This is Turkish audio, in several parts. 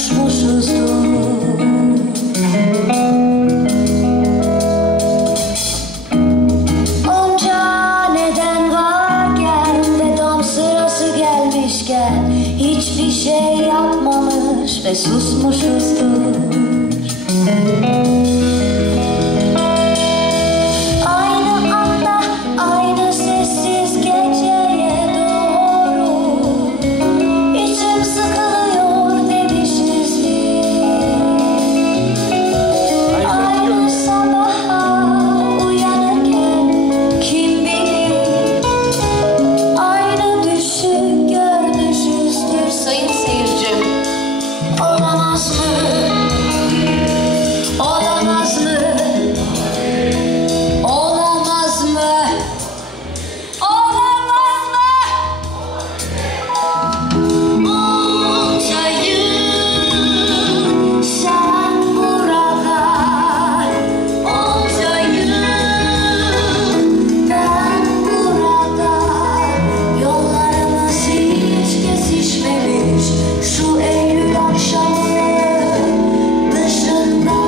susmuşuzdur. Onca neden varken ve tam sırası gelmişken hiçbir şey yapmamış ve susmuşuzdur. Aynı anda, aynı sessiz geceye doğru içim sıkılıyor demişizdir. Aynı sabaha uyanırken kim bilir aynı düşü görmüşüzdür. Sayın seyircim, olamaz mı? Olamaz mı? Olamaz mı? Olamaz mı? Onca yıl sen burada, onca yıl ben burada. Yollarımız hiç kesişmemiş şu Eylül akşamı dışında.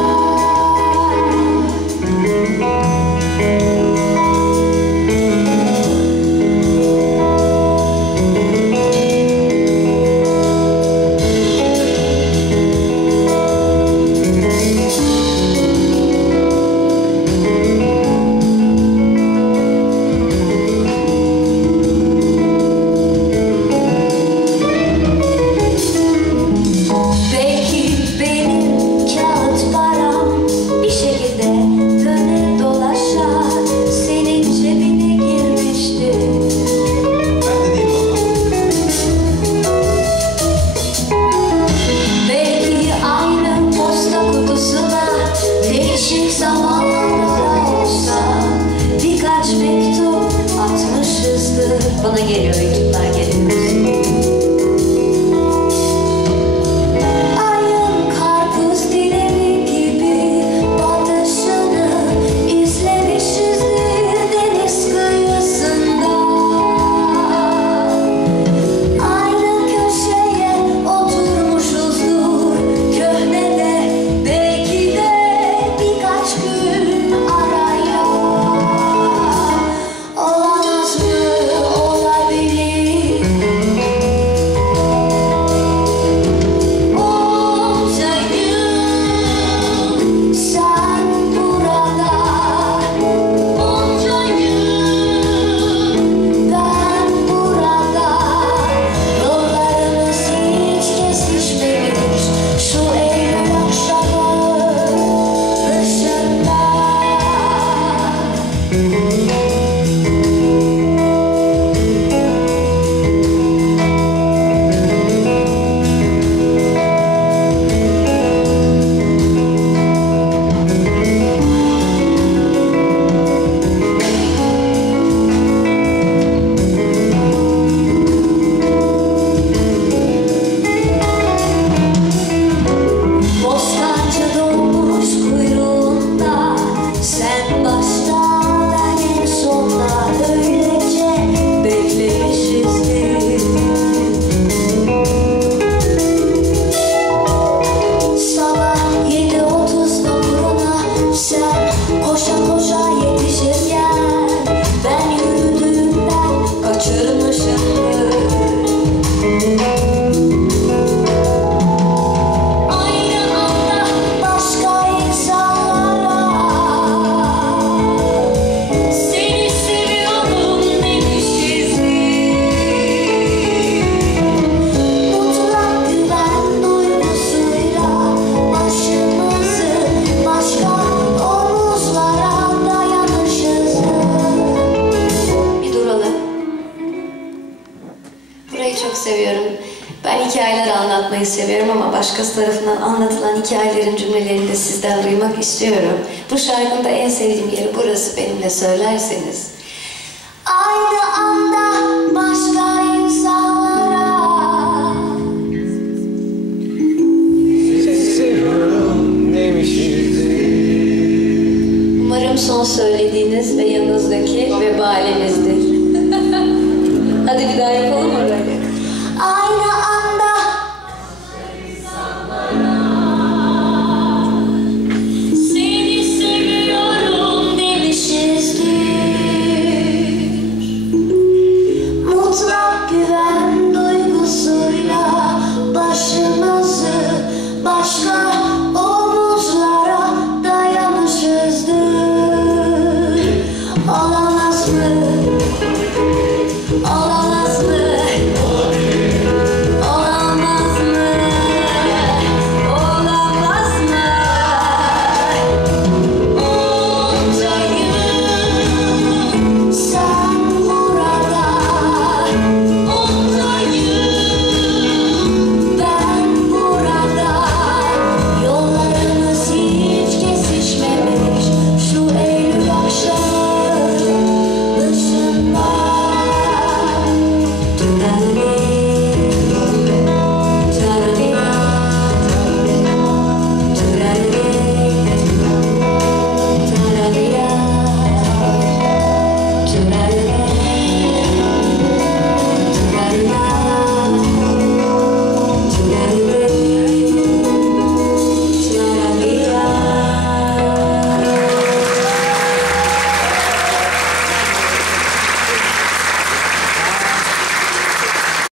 Belki benim kağıt param bir şekilde döne dolaşa senin cebine girmişti. Belki aynı posta kutusuna değişik zamanlarda olsa birkaç mektup atmışızdır. Bana geliyor, mektuplar geliyor. Ayın karpuz dilemi gibi batışını izlemişizdir deniz kıyısında. Aynı köşeye oturmuşuzdur köhnede, belki de birkaç gün araya. Olamaz mı? Olabilir. Onca yıl sen burada, onca yıl ben burada. Yollarımız hiç kesişmemiş şu Eylül akşamı dışında. Bostancı dolmuş kuyruğunda sen başta ben en sonda öylece beklemişizdir. Sabah 7:30 vapuruna sen koşa koşa yetişirken ben yürüdüğümden kaçırmışımdır. Aynı anda başka insanlara seni seviyorum demişizdir. Mutlak güven duygusuyla başımızı başka omuzlara dayamışızdır. Bir duralım. Burayı çok seviyorum. Ben hikayeler anlatmayı seviyorum ama başkası tarafından anlatılan hikayelerin cümlelerini de sizden duymak istiyorum. Bu şarkının da en sevdiğim yeri burası, benimle söylerseniz. Aynı anda başka insanlara seviyorum demişizdir. umarım son söylediğiniz ve yanınızdaki vebalinizdir. Hadi bir daha yapalım mı?